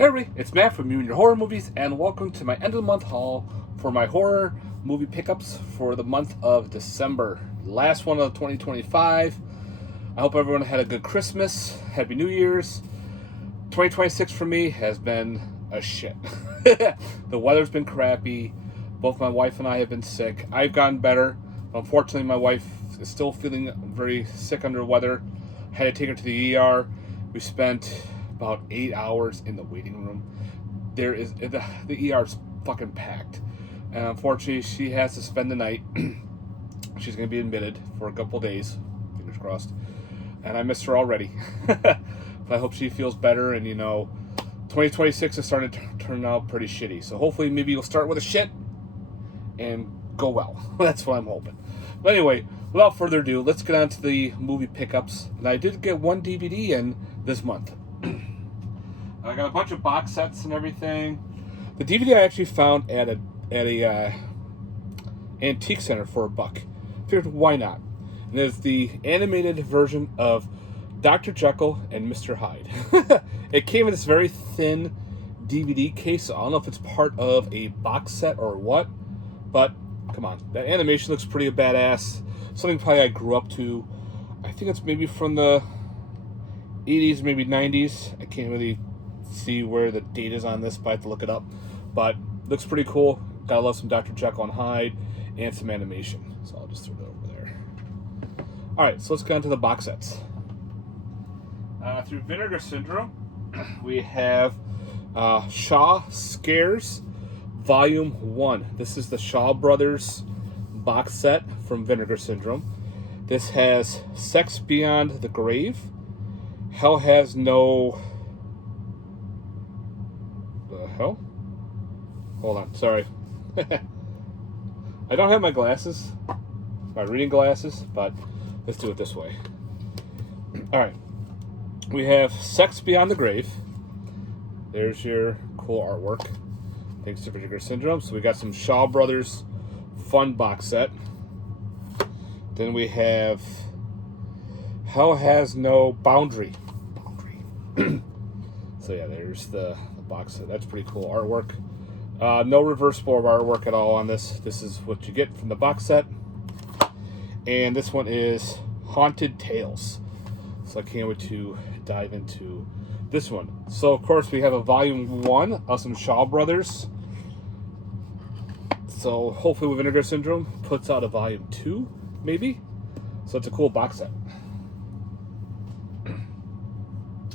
Hey everybody, it's Matt from You and Your Horror Movies, and welcome to my end of the month haul for my horror movie pickups for the month of December. Last one of 2025. I hope everyone had a good Christmas. Happy New Year's. 2026 for me has been a shit. The weather's been crappy. Both my wife and I have been sick. I've gotten better. Unfortunately, my wife is still feeling very sick under the weather. Had to take her to the ER. We spent about 8 hours in the waiting room. The ER's fucking packed, and unfortunately she has to spend the night. She's going to be admitted for a couple days, fingers crossed, and I miss her already. But I hope she feels better, and 2026 is starting to turn out pretty shitty, so hopefully maybe you'll start with a shit and go well. That's what I'm hoping. But anyway, without further ado, let's get on to the movie pickups. And I did get one DVD in this month. I got a bunch of box sets and everything. The DVD I actually found at a antique center for $1. Figured why not? And it's the animated version of Dr. Jekyll and Mr. Hyde. It came in this very thin DVD case, so I don't know if it's part of a box set or what. But come on, that animation looks pretty badass. Something probably I grew up to. I think it's maybe from the 80s, maybe 90s. I can't really see where the date is on this, but I have to look it up. But looks pretty cool. Gotta love some Dr. Jekyll and Hyde and some animation. So I'll just throw that over there. Alright, so let's get on to the box sets. Through Vinegar Syndrome, we have Shaw Scares Volume 1. This is the Shaw Brothers box set from Vinegar Syndrome. This has Sex Beyond the Grave, Hell Has No... The hell? Hold on, sorry. I don't have my glasses, my reading glasses, but let's do it this way. Alright. We have Sex Beyond the Grave. There's your cool artwork. Thanks to Vinegar Syndrome. So we got some Shaw Brothers fun box set. Then we have Hell Has No Boundary. So yeah, there's the box set. That's pretty cool artwork. No reversible artwork at all on this. This is what you get from the box set. And this one is Haunted Tales. So I can't wait to dive into this one. So of course we have a volume 1 of some Shaw Brothers. So hopefully with Vinegar Syndrome puts out a volume 2, maybe. So it's a cool box set.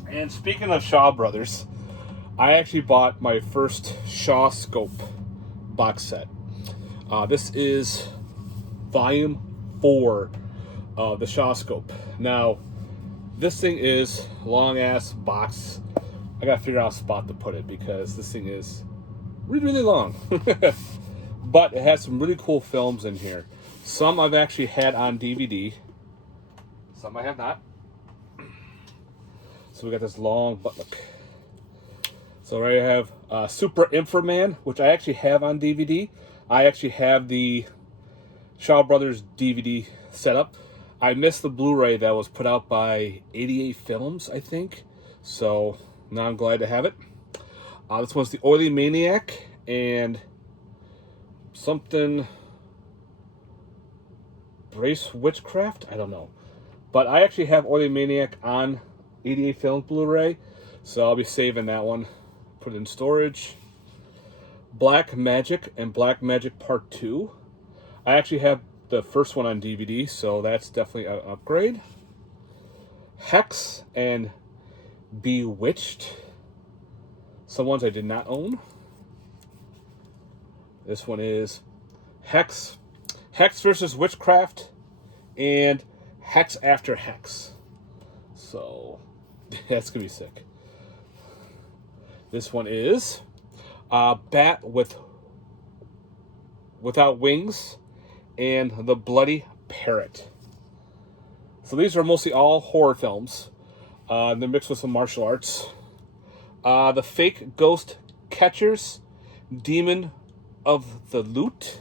And speaking of Shaw Brothers, I actually bought my first Shaw Scope box set. This is volume 4 of the Shaw Scope. Now, this thing is long ass box. I gotta figure out a spot to put it because this thing is really, really long. But it has some really cool films in here. Some I've actually had on DVD. Some I have not. So we got this long butt look. So right I have Super Inframan, which I actually have on DVD. I actually have the Shaw Brothers DVD set up. I missed the Blu-ray that was put out by 88 Films, I think. So now I'm glad to have it. This one's the Oily Maniac and something Brace Witchcraft? I don't know. But I actually have Oily Maniac on 88 Films Blu-ray. So I'll be saving that one. Put it in storage. Black Magic and Black Magic Part 2. I actually have the first one on DVD, so that's definitely an upgrade. Hex and Bewitched. Some ones I did not own. This one is Hex versus Witchcraft, and Hex After Hex. So that's gonna be sick. This one is Bat Without Wings and The Bloody Parrot. So these are mostly all horror films. They're mixed with some martial arts. The Fake Ghost Catchers, Demon of the Loot.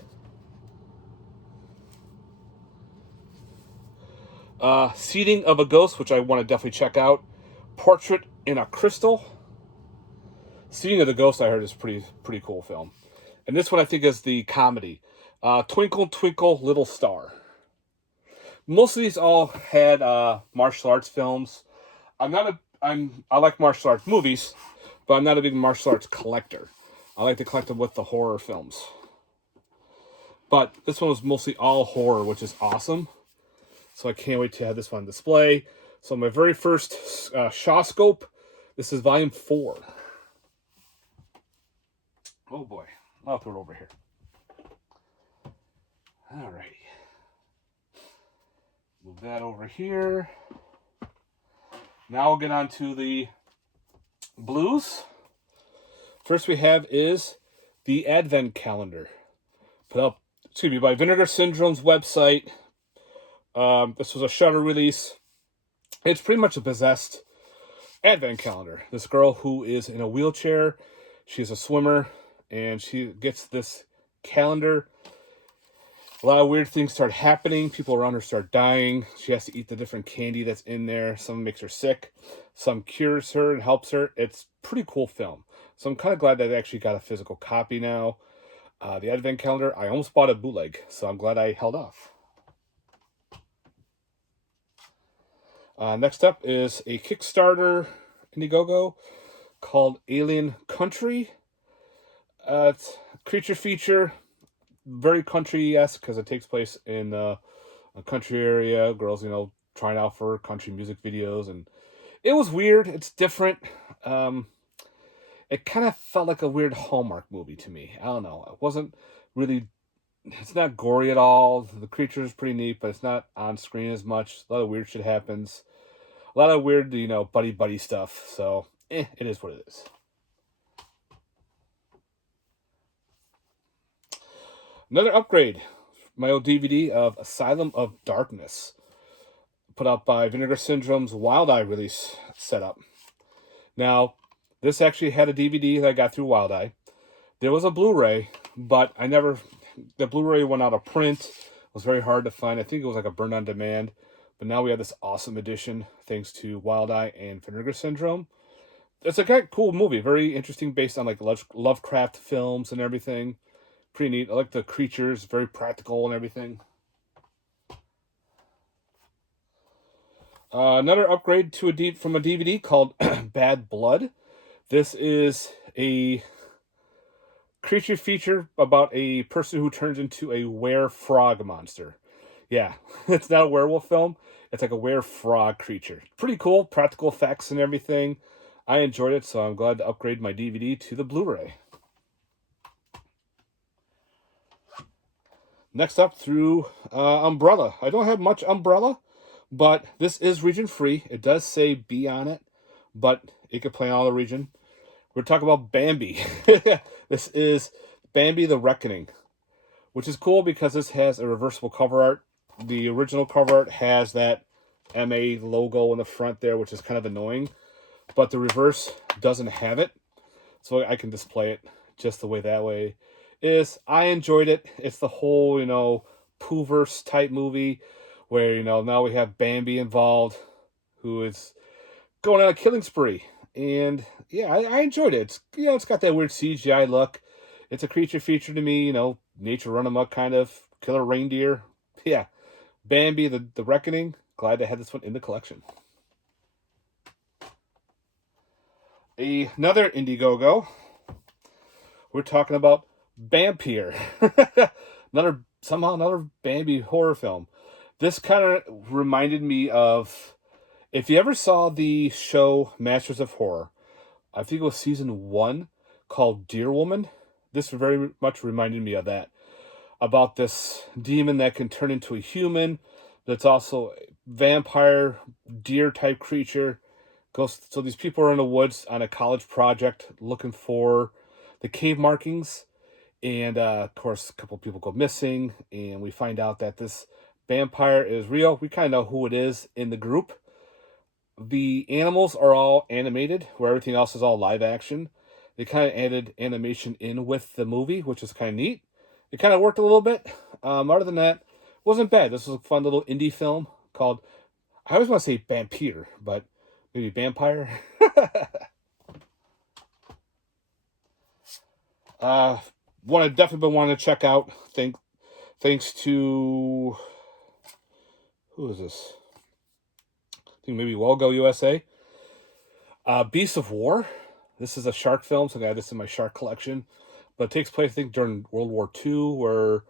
Seeding of a Ghost, which I want to definitely check out. Portrait in a Crystal. Seeing of the Ghost, I heard, is pretty cool film. And this one I think is the comedy. Twinkle Twinkle Little Star. Most of these all had martial arts films. I like martial arts movies, but I'm not a big martial arts collector. I like to collect them with the horror films. But this one was mostly all horror, which is awesome. So I can't wait to have this one on display. So my very first Shawscope. This is volume 4. Oh boy. I'll throw it over here. Alrighty. Move that over here. Now we'll get on to the blues. First we have is the Advent Calendar. Put up, by Vinegar Syndrome's website. This was a Shudder release. It's pretty much a possessed Advent calendar. This girl who is in a wheelchair, she's a swimmer, and she gets this calendar. A lot of weird things start happening. People around her start dying. She has to eat the different candy that's in there. Some makes her sick. Some cures her and helps her. It's a pretty cool film. So I'm kind of glad that I actually got a physical copy now. The Advent Calendar, I almost bought a bootleg, so I'm glad I held off. Next up is a Kickstarter Indiegogo called Alien Country. It's a creature feature, very country-esque because it takes place in a country area. Girls, trying out for country music videos, and it was weird. It's different. It kind of felt like a weird Hallmark movie to me. I don't know. It wasn't really. It's not gory at all. The creature is pretty neat, but it's not on screen as much. A lot of weird shit happens. A lot of weird, buddy stuff. So, it is what it is. Another upgrade. My old DVD of Asylum of Darkness. Put out by Vinegar Syndrome's Wild Eye release setup. Now, this actually had a DVD that I got through Wild Eye. There was a Blu-ray, but the Blu-ray went out of print. It was very hard to find. I think it was like a burn on demand. But now we have this awesome edition thanks to Wild Eye and Vinegar Syndrome. It's a kind of cool movie. Very interesting based on like Lovecraft films and everything. Pretty neat. I like the creatures. Very practical and everything. Another upgrade from a DVD called Bad Blood. This is a creature feature about a person who turns into a were-frog monster. Yeah, it's not a werewolf film. It's like a were-frog creature. Pretty cool, practical effects and everything. I enjoyed it, so I'm glad to upgrade my DVD to the Blu-ray. Next up, through Umbrella. I don't have much Umbrella, but this is region-free. It does say B on it, but it could play in all the region. We're talking about Bambi. This is Bambi the Reckoning, which is cool because this has a reversible cover art. The original cover art has that MA logo in the front there, which is kind of annoying, but the reverse doesn't have it, so I can display it just the way that way is. I enjoyed it. It's the whole, Poohverse type movie where, now we have Bambi involved, who is going on a killing spree. And yeah, I enjoyed it. It's got that weird CGI look. It's a creature feature to me, nature run amok kind of. Killer reindeer. Yeah. Bambi, the Reckoning. Glad to have this one in the collection. Another Indiegogo. We're talking about Vampire. another Bambi horror film. This kind of reminded me of, if you ever saw the show Masters of Horror, I think it was season 1, called Deer Woman. This very much reminded me of that. About this demon that can turn into a human, that's also a vampire, deer-type creature. So these people are in the woods on a college project looking for the cave markings. And, of course, a couple people go missing, and we find out that this vampire is real. We kind of know who it is in the group. The animals are all animated, where everything else is all live action. They kind of added animation in with the movie, which is kind of neat. It kind of worked a little bit. Other than that, it wasn't bad. This was a fun little indie film called, I always want to say Vampire, but maybe Vampire. One I've definitely been wanting to check out. Thanks to, who is this? I think maybe Well USA. Beasts of War. This is a shark film, so I got this in my shark collection. But it takes place, I think, during World War II, where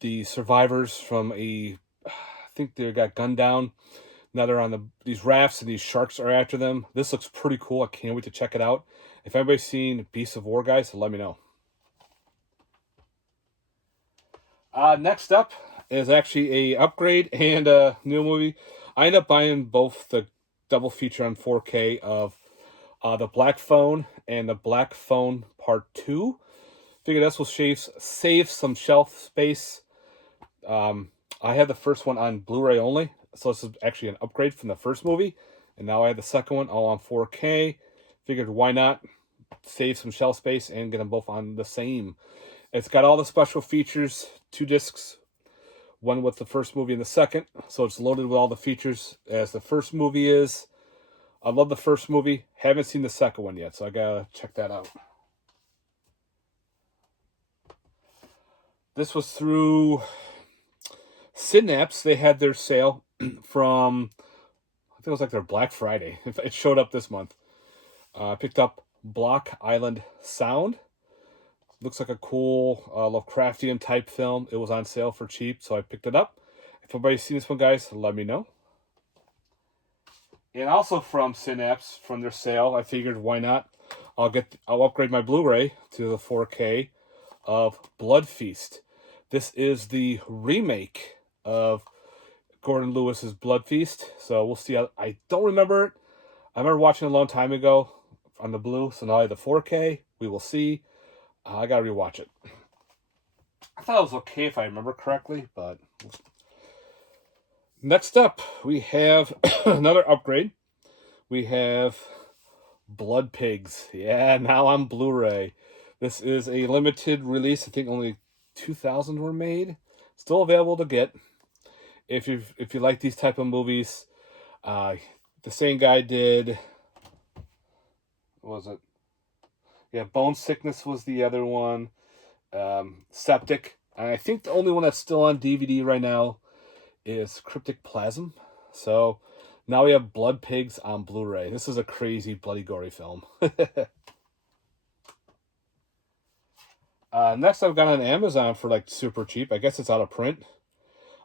the survivors from I think they got gunned down. Now they're on these rafts, and these sharks are after them. This looks pretty cool. I can't wait to check it out. If anybody's seen Beasts of War, guys, let me know. Next up is actually a upgrade and a new movie. I ended up buying both the double feature on 4K of the Black Phone and the Black Phone Part 2. Figured this will save some shelf space. I had the first one on Blu-ray only, so this is actually an upgrade from the first movie. And now I have the second one all on 4K. Figured why not save some shelf space and get them both on the same. It's got all the special features, 2 discs, one with the first movie and the second. So it's loaded with all the features as the first movie is. I love the first movie. Haven't seen the second one yet, so I gotta check that out. This was through Synapse. They had their sale from, I think it was like their Black Friday. It showed up this month. I picked up Block Island Sound. Looks like a cool Lovecraftian type film. It was on sale for cheap, so I picked it up. If anybody's seen this one, guys, let me know. And also from Synapse, from their sale, I figured why not? I'll upgrade my Blu-ray to the 4K of Blood Feast. This is the remake of Gordon Lewis's Blood Feast. So we'll see how. I don't remember it. I remember watching it a long time ago on the Blue. So now I have the 4K. We will see. I gotta rewatch it. I thought it was okay if I remember correctly, but next up we have another upgrade. We have Blood Pigs. Yeah, now on Blu-ray. This is a limited release. I think only 2,000 were made. Still available to get. If you like these type of movies, the same guy did. What was it? Yeah, Bone Sickness was the other one. Septic. And I think the only one that's still on DVD right now is Cryptic Plasm. So now we have Blood Pigs on Blu-ray. This is a crazy, bloody, gory film. Next I've got on Amazon for like super cheap. I guess it's out of print.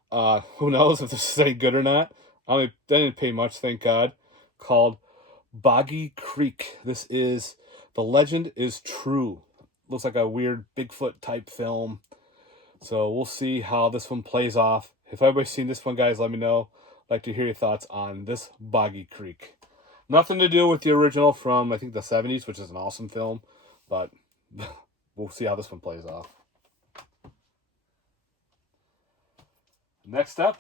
Who knows if this is any good or not. I didn't pay much, thank God. Called Boggy Creek. This is The Legend is True. Looks like a weird Bigfoot type film. So we'll see how this one plays off. If anybody's seen this one, guys, let me know. I'd like to hear your thoughts on this Boggy Creek. Nothing to do with the original from, I think, the 70s, which is an awesome film. But we'll see how this one plays off. Next up,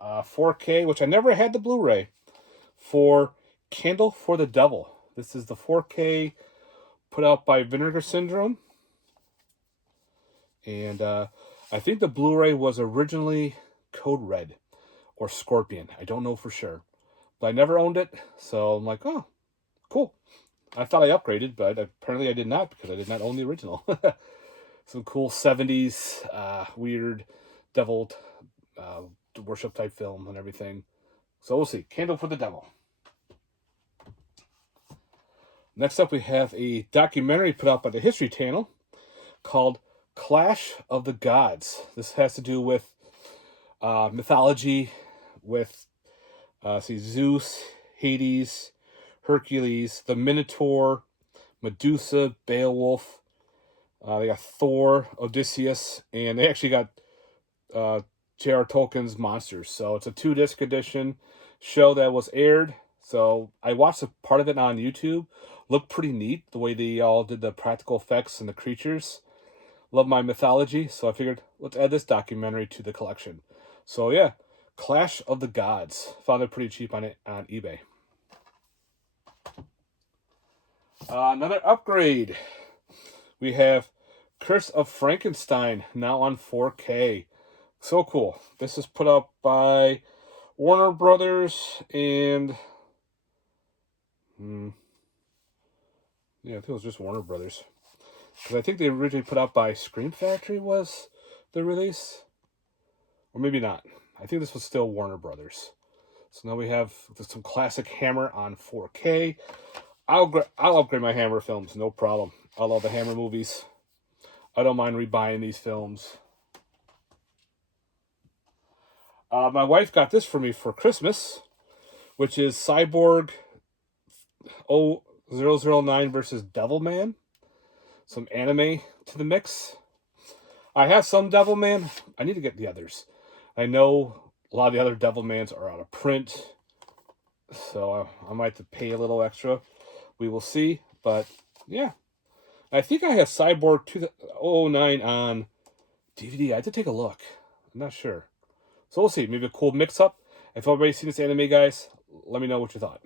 4K, which I never had the Blu-ray, for Candle for the Devil. This is the 4K put out by Vinegar Syndrome. And I think the Blu-ray was originally Code Red or Scorpion. I don't know for sure. But I never owned it, so I'm like, oh, cool. I thought I upgraded, but apparently I did not because I did not own the original. Some cool 70s weird devil worship type film and everything. So we'll see. Candle for the Devil. Next up, we have a documentary put out by the History Channel called Clash of the Gods. This has to do with mythology, with Zeus, Hades, Hercules, the Minotaur, Medusa, Beowulf. They got Thor, Odysseus, and they actually got J.R. Tolkien's Monsters. So it's a 2-disc edition show that was aired. So I watched a part of it on YouTube. Looked pretty neat, the way they all did the practical effects and the creatures. Love my mythology, so I figured, let's add this documentary to the collection. So yeah, Clash of the Gods. Found it pretty cheap on eBay. Another upgrade. We have Curse of Frankenstein, now on 4K. So cool. This is put up by Warner Brothers and... yeah, I think it was just Warner Brothers. Because I think they originally put out by Scream Factory was the release. Or maybe not. I think this was still Warner Brothers. So now we have some classic Hammer on 4K. I'll upgrade my Hammer films, no problem. I love the Hammer movies. I don't mind rebuying these films. My wife got this for me for Christmas, which is Cyborg 009 versus Devilman. Some anime to the mix. I have some Devilman. I need to get the others. I know a lot of the other Devilmans are out of print, so I might have to pay a little extra. We will see, but yeah. I think I have Cyborg 2009 on DVD. I had to take a look. I'm not sure. So we'll see. Maybe a cool mix-up. If everybody's seen this anime, guys, let me know what you thought.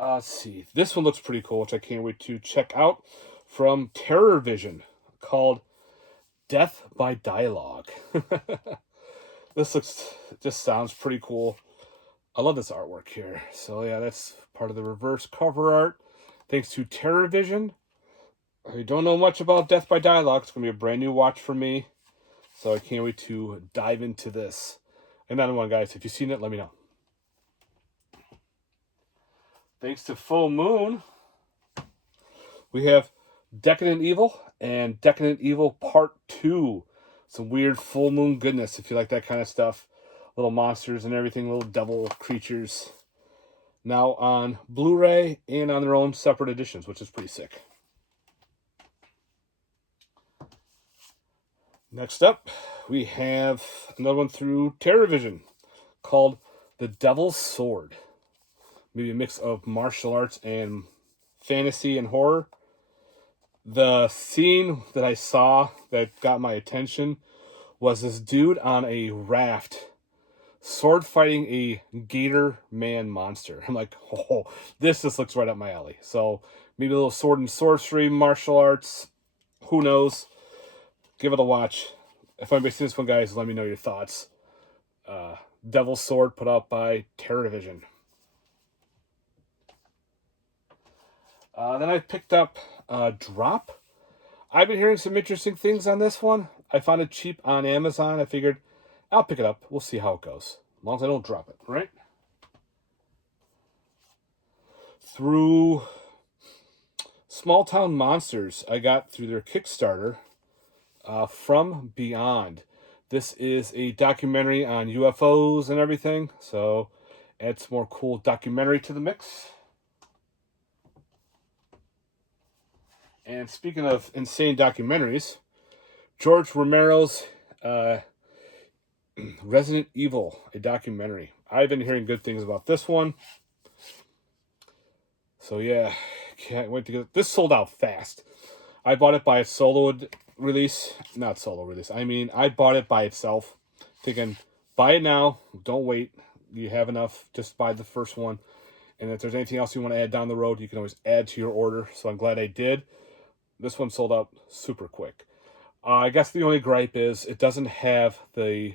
Let's see. This one looks pretty cool, which I can't wait to check out. From Terror Vision, called Death by Dialogue. This just sounds pretty cool. I love this artwork here. So yeah, that's part of the reverse cover art. Thanks to Terror Vision. I don't know much about Death by Dialogue. It's going to be a brand new watch for me. So I can't wait to dive into this. Another one, guys. If you've seen it, let me know. Thanks to Full Moon, we have Decadent Evil and Decadent Evil Part 2. Some weird full moon goodness if you like that kind of stuff. Little monsters and everything, little devil creatures. Now on Blu-ray and on their own separate editions, which is pretty sick. Next up, we have another one through Terrorvision called The Devil's Sword. Maybe a mix of martial arts and fantasy and horror. The scene that I saw that got my attention was this dude on a raft sword fighting a gator man monster. I'm like, oh, this just looks right up my alley. So maybe a little sword and sorcery, martial arts. Who knows? Give it a watch. If anybody's seen this one, guys, let me know your thoughts. Devil's Sword put out by Terrorvision. Then I picked up Drop. I've been hearing some interesting things on this one. I found it cheap on Amazon. I figured I'll pick it up. We'll see how it goes. As long as I don't drop it, right? Through Small Town Monsters, I got through their Kickstarter, From Beyond. This is a documentary on UFOs and everything, so add some more cool documentary to the mix. And speaking of insane documentaries, George Romero's Resident Evil, a documentary. I've been hearing good things about this one. So yeah, can't wait to get it. This sold out fast. I bought it by its solo release. Not solo release. I mean, I bought it by itself. Thinking, buy it now. Don't wait. You have enough. Just buy the first one. And if there's anything else you want to add down the road, you can always add to your order. So I'm glad I did. This one sold out super quick. I guess the only gripe is it doesn't have the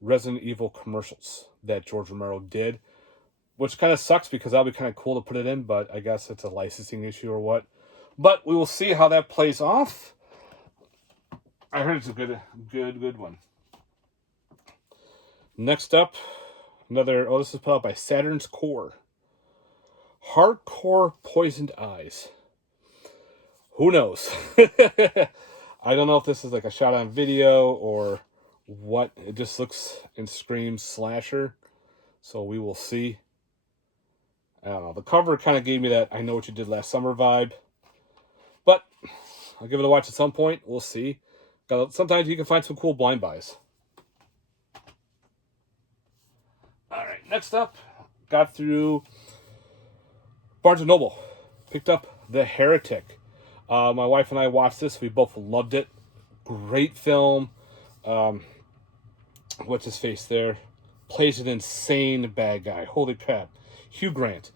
Resident Evil commercials that George Romero did, which kind of sucks because that would be kind of cool to put it in, but I guess it's a licensing issue or what. But we will see how that plays off. I heard it's a good one. Next up, this is put out by Saturn's Core. Hardcore Poisoned Eyes. Who knows? I don't know if this is like a shot on video or what. It just looks and screams slasher. So we will see. I don't know. The cover kind of gave me that I Know What You Did Last Summer vibe. But I'll give it a watch at some point. We'll see. Sometimes you can find some cool blind buys. Alright, next up. Got through Barnes & Noble. Picked up The Heretic. My wife and I watched this. We both loved it. Great film. What's his face there? Plays an insane bad guy. Holy crap. Hugh Grant.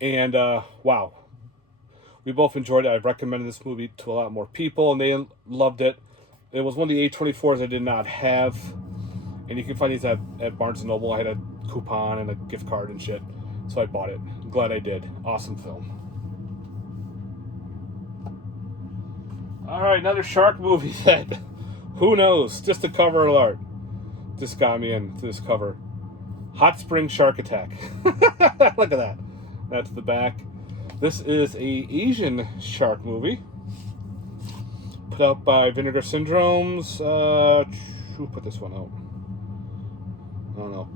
And, wow. We both enjoyed it. I've recommended this movie to a lot more people, and they loved it. It was one of the A24s I did not have. And you can find these at Barnes & Noble. I had a coupon and a gift card and shit. So I bought it. I'm glad I did. Awesome film. Alright, another shark movie that, who knows, just the cover alert. Just got me into this cover. Hot Spring Shark Attack. Look at that. That's the back. This is a Asian shark movie. Put out by Vinegar Syndromes. Who put this one out? I don't know.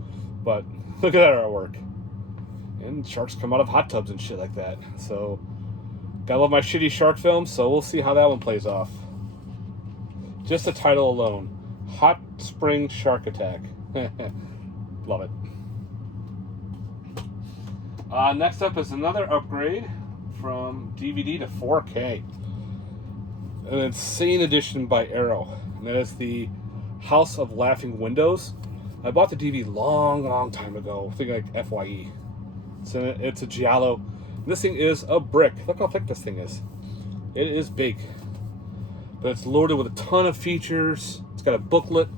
But look at that artwork. And sharks come out of hot tubs and shit like that. So, gotta love my shitty shark films, so we'll see how that one plays off. Just the title alone. Hot Spring Shark Attack. Love it. Next up is another upgrade from DVD to 4K. An insane edition by Arrow. And that is the House of Laughing Windows. I bought the DVD long time ago. I think like FYE. It's a Giallo. This thing is a brick. Look how thick this thing is. It is big. But it's loaded with a ton of features. It's got a booklet.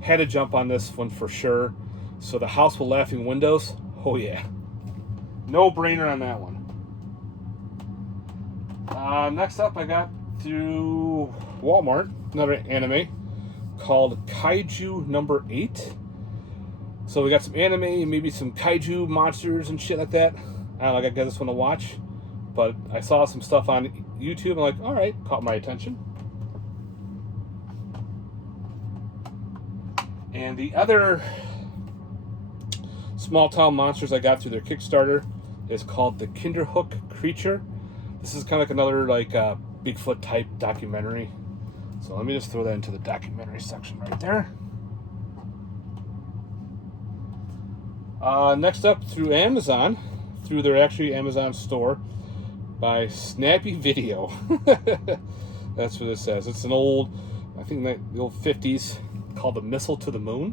Had to jump on this one for sure. So the House with Laughing Windows. Oh yeah. No brainer on that one. Next up I got through Walmart another anime called Kaiju number 8. So we got some anime, maybe some kaiju monsters and shit like that. I don't know, I gotta get this one to watch. But I saw some stuff on YouTube and I'm like, alright, caught my attention. And the other small town monsters I got through their Kickstarter is called the Kinderhook Creature. This is kind of like another like Bigfoot type documentary. So let me just throw that into the documentary section right there. Next up through Amazon, through their actually Amazon store by Snappy Video. That's what it says. It's an old, I think like the old 50s, called The Missile to the Moon,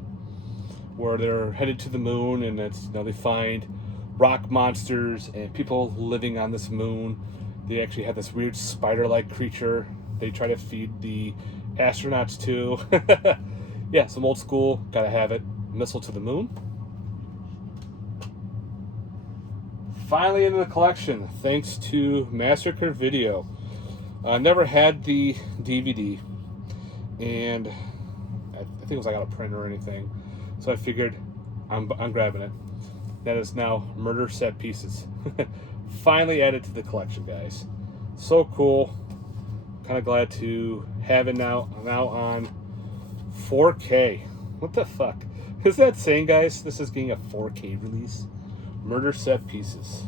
where they're headed to the moon and it's, you know, they find rock monsters and people living on this moon. They actually have this weird spider-like creature they try to feed the astronauts to. Yeah, some old school, gotta have it. Missile to the Moon. Finally into the collection, thanks to Massacre Video. I never had the DVD, and I think it was like on a printer or anything, so I figured I'm grabbing it. That is now Murder Set Pieces. Finally added to the collection, guys. So cool. Kind of glad to have it now on 4K. What the fuck? Is that saying, guys? This is getting a 4K release. Murder Set Pieces.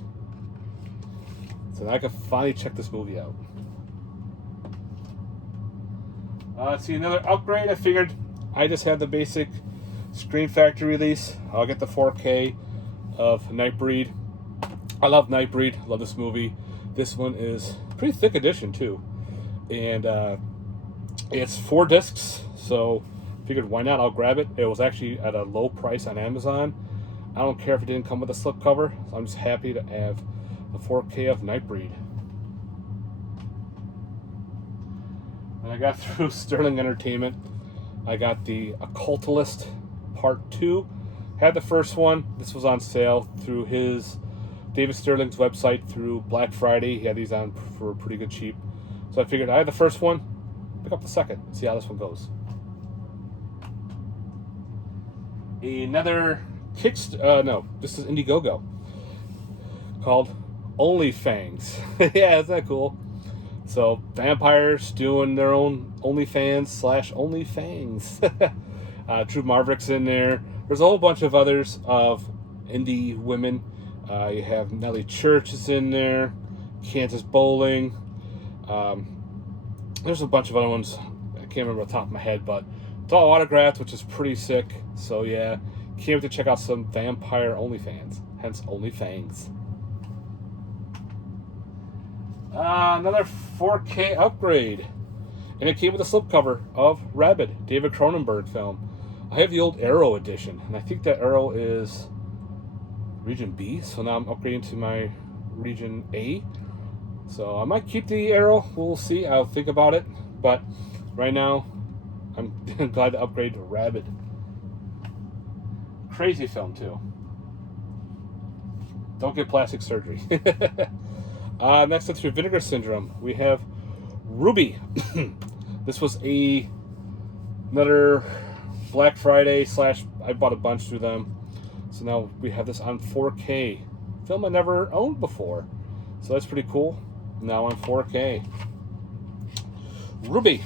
So now I can finally check this movie out. Let's see, another upgrade. I figured I just had the basic Scream Factory release. I'll get the 4K of Nightbreed. I love Nightbreed. Love this movie. This one is a pretty thick edition too. And it's 4 discs. So figured why not? I'll grab it. It was actually at a low price on Amazon. I don't care if it didn't come with a slipcover. So I'm just happy to have the 4K of Nightbreed. And I got through Sterling Entertainment. I got the Occultist Part 2. Had the first one. This was on sale through his David Sterling's website through Black Friday. He had these on for pretty good cheap. So I figured I had the first one, pick up the second, see how this one goes. Another no, this is Indiegogo, called OnlyFangs. Yeah, isn't that cool? So vampires doing their own OnlyFans / OnlyFangs. Drew Marvick's in there. There's a whole bunch of others of indie women. You have Nellie Church is in there, Kansas Bowling. There's a bunch of other ones. I can't remember off the top of my head, but it's all autographed, which is pretty sick. So yeah, can't wait to check out some vampire OnlyFans, hence OnlyFangs. Another 4K upgrade, and it came with a slipcover of Rabid, David Cronenberg film. I have the old Arrow edition, and I think that Arrow is Region B, so now I'm upgrading to my Region A. So I might keep the Arrow, we'll see, I'll think about it, but right now I'm glad to upgrade to Rabid. Crazy film too. Don't get plastic surgery. Next up through Vinegar Syndrome, we have Ruby. This was another Black Friday / I bought a bunch through them. So now we have this on 4K. Film I never owned before. So that's pretty cool. Now on 4K. Ruby.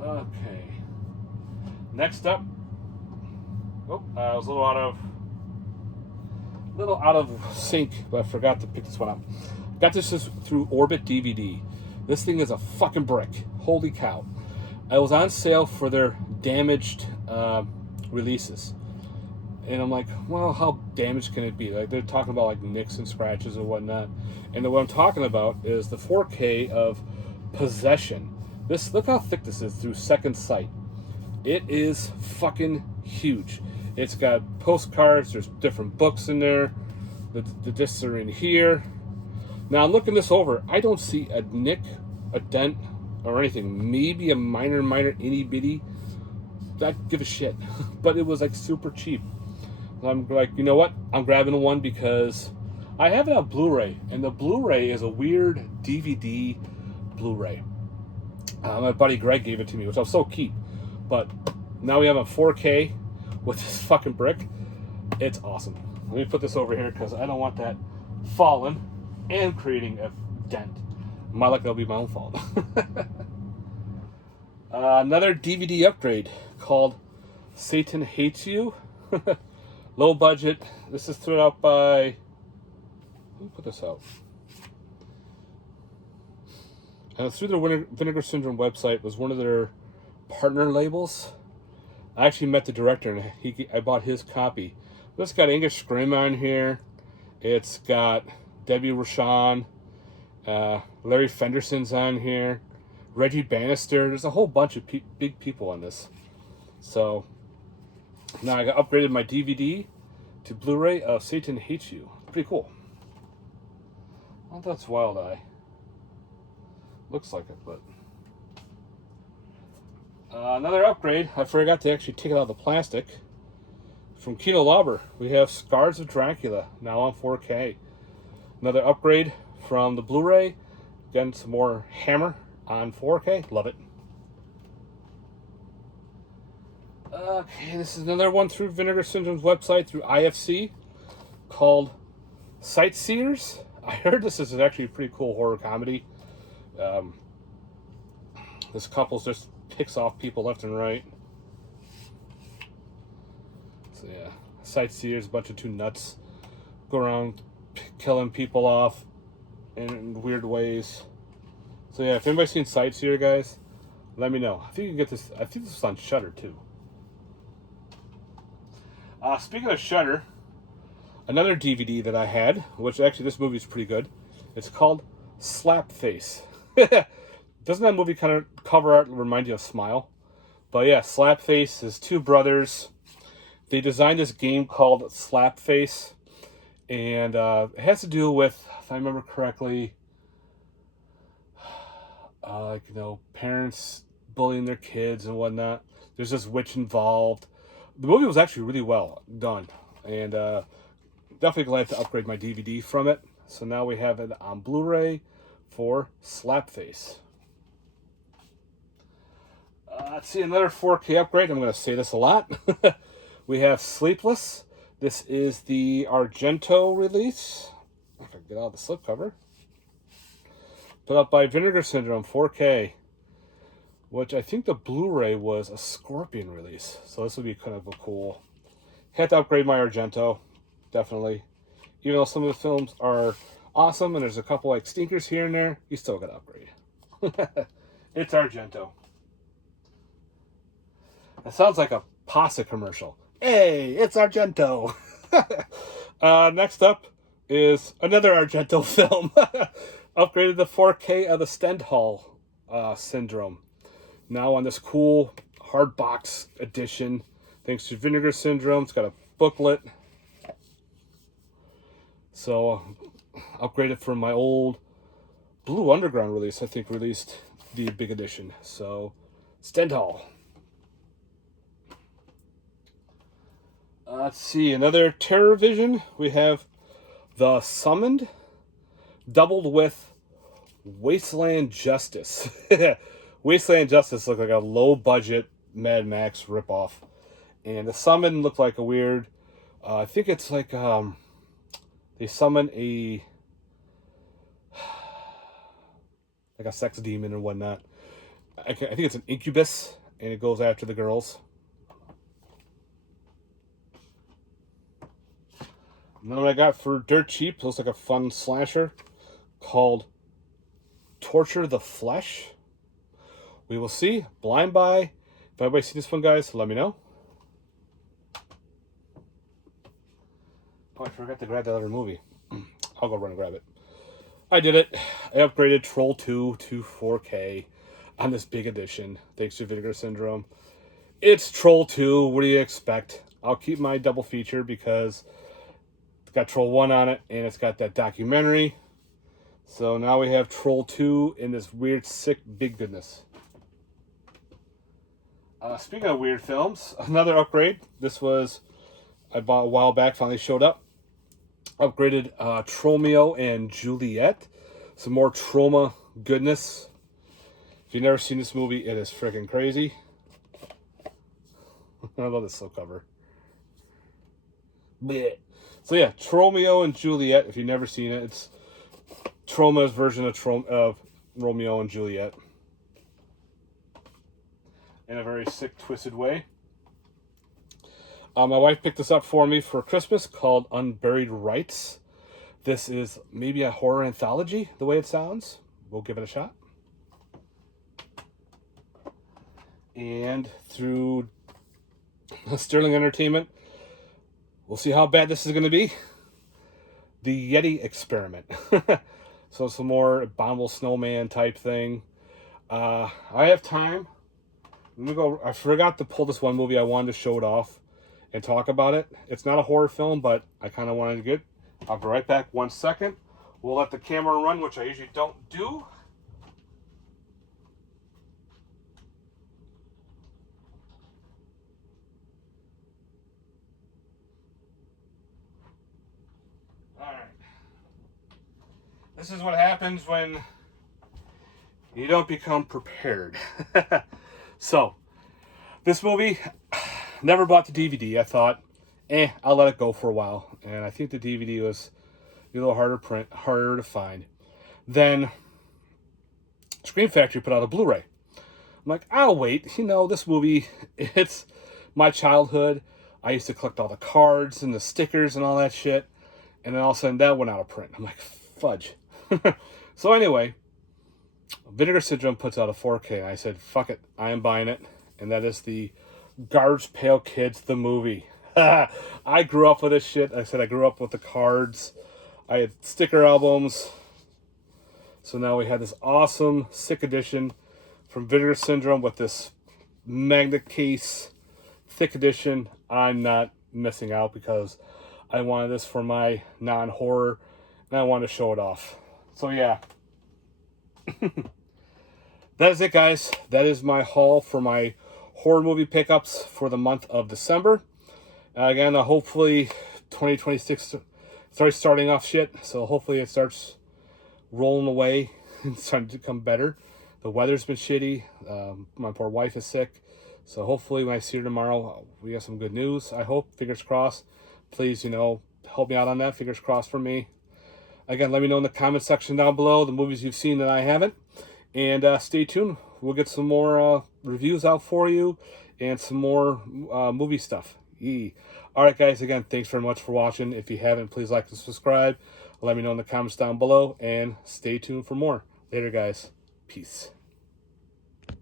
Okay. Next up. Oh, I was a little out of sync, but I forgot to pick this one up. Got this through Orbit DVD. This thing is a fucking brick. Holy cow. I was on sale for their damaged releases. And I'm like, well, how damaged can it be? Like, they're talking about like nicks and scratches and whatnot. And what I'm talking about is the 4K of Possession. This, look how thick this is through Second Sight. It is fucking huge. It's got postcards. There's different books in there. The discs are in here. Now I'm looking this over. I don't see a nick, a dent, or anything. Maybe a minor itty bitty. I'd give a shit. But it was like super cheap. I'm like, you know what? I'm grabbing one because I have it on Blu-ray, and the Blu-ray is a weird DVD Blu-ray. My buddy Greg gave it to me, which I'll so keep. But now we have a 4K with this fucking brick. It's awesome. Let me put this over here because I don't want that falling and creating a dent. My luck, that'll be my own fault. Another DVD upgrade called Satan Hates You. Low budget. This is thrown out by... Who put this out? Through the Vinegar Syndrome website. Was one of their partner labels. I actually met the director and I bought his copy. It's got English Scrim on here. It's got Debbie Rochon. Larry Fenderson's on here. Reggie Bannister. There's a whole bunch of big people on this. So now I upgraded my DVD to Blu-ray of Satan Hates You. Pretty cool. Well, that's Wild Eye. Looks like it, but... another upgrade. I forgot to actually take it out of the plastic. From Kino Lorber, we have Scars of Dracula, now on 4K. Another upgrade from the Blu-ray. Again, some more Hammer on 4K. Love it. Okay, this is another one through Vinegar Syndrome's website, through IFC, called Sightseers. I heard this is actually a pretty cool horror comedy. This couple just picks off people left and right. So yeah, Sightseers, a bunch of two nuts go around killing people off in weird ways. So yeah, if anybody's seen Sightseer, guys, let me know. I think you can get this. I think this is on Shudder too. Speaking of Shudder, another DVD that I had, which actually this movie is pretty good. It's called Slapface. Doesn't that movie kind of cover art remind you of Smile? But yeah, Slapface is two brothers. They designed this game called Slapface, and it has to do with, if I remember correctly, parents bullying their kids and whatnot. There's this witch involved. The movie was actually really well done, and definitely glad to upgrade my DVD from it. So now we have it on Blu-ray for Slapface. Let's see, another 4K upgrade. I'm going to say this a lot. We have Sleepless. This is the Argento release. If I can get out of the slipcover. Put out by Vinegar Syndrome, 4K. Which I think the Blu-ray was a Scorpion release. So this would be kind of a cool... Had to upgrade my Argento. Definitely. Even though some of the films are awesome and there's a couple like stinkers here and there, you still got to upgrade. It's Argento. That sounds like a pasta commercial. Hey, it's Argento. Next up is another Argento film. Upgraded the 4K of the Stendhal Syndrome. Now on this cool hard box edition. Thanks to Vinegar Syndrome. It's got a booklet. So, upgraded from my old Blue Underground release. I think released the big edition. So, Stendhal. Let's see, another Terror Vision. We have The Summoned, doubled with Wasteland Justice. Wasteland Justice looked like a low-budget Mad Max ripoff. And The Summoned looked like a weird... I think it's like... they summon a... like a sex demon and whatnot. I think it's an incubus, and it goes after the girls. And then what I got for dirt cheap, looks like a fun slasher called Torture the Flesh. We will see. Blind buy. If anybody's seen this one, guys, let me know. Oh, I forgot to grab that other movie. I'll go run and grab it. I did it. I upgraded Troll 2 to 4K on this big edition, thanks to Vinegar Syndrome. It's Troll 2. What do you expect? I'll keep my double feature because it's got Troll 1 on it, and it's got that documentary. So now we have Troll 2 in this weird, sick, big goodness. Speaking of weird films, another upgrade. This was, I bought a while back, finally showed up. Upgraded Tromeo and Juliet. Some more Troma goodness. If you've never seen this movie, it is freaking crazy. I love this slipcover. So yeah, Tromeo and Juliet. If you've never seen it, it's Troma's version of Romeo and Juliet. In a very sick, twisted way. My wife picked this up for me for Christmas, called Unburied Rites. This is maybe a horror anthology, the way it sounds. We'll give it a shot. And through Sterling Entertainment, we'll see how bad this is going to be. The Yeti Experiment. So some more Abominable Snowman type thing. I have time. Let me go. I forgot to pull this one movie. I wanted to show it off and talk about it. It's not a horror film, but I kind of wanted to get. I'll be right back 1 second. We'll let the camera run, which I usually don't do. Alright. This is what happens when you don't become prepared. So, this movie, never bought the DVD. I thought, I'll let it go for a while. And I think the DVD was a little harder to find. Then, Scream Factory put out a Blu-ray. I'm like, I'll wait. You know, this movie, it's my childhood. I used to collect all the cards and the stickers and all that shit. And then all of a sudden, that went out of print. I'm like, fudge. So anyway, Vinegar Syndrome puts out a 4K. And I said, fuck it. I am buying it. And that is the Garbage Pail Kids, the movie. I grew up with this shit. I said I grew up with the cards. I had sticker albums. So now we had this awesome, sick edition from Vinegar Syndrome with this magnet case, thick edition. I'm not missing out because I wanted this for my non-horror and I wanted to show it off. So yeah. That is it, guys. That is my haul for my horror movie pickups for the month of December. Again, hopefully 2026 starts starting off shit. So hopefully it starts rolling away and starting to become better. The weather's been shitty. My poor wife is sick. So hopefully when I see her tomorrow, we have some good news. I hope. Fingers crossed. Please, help me out on that. Fingers crossed for me. Again, let me know in the comment section down below the movies you've seen that I haven't. And stay tuned. We'll get some more reviews out for you and some more movie stuff. Alright, guys. Again, thanks very much for watching. If you haven't, please like and subscribe. Let me know in the comments down below. And stay tuned for more. Later, guys. Peace.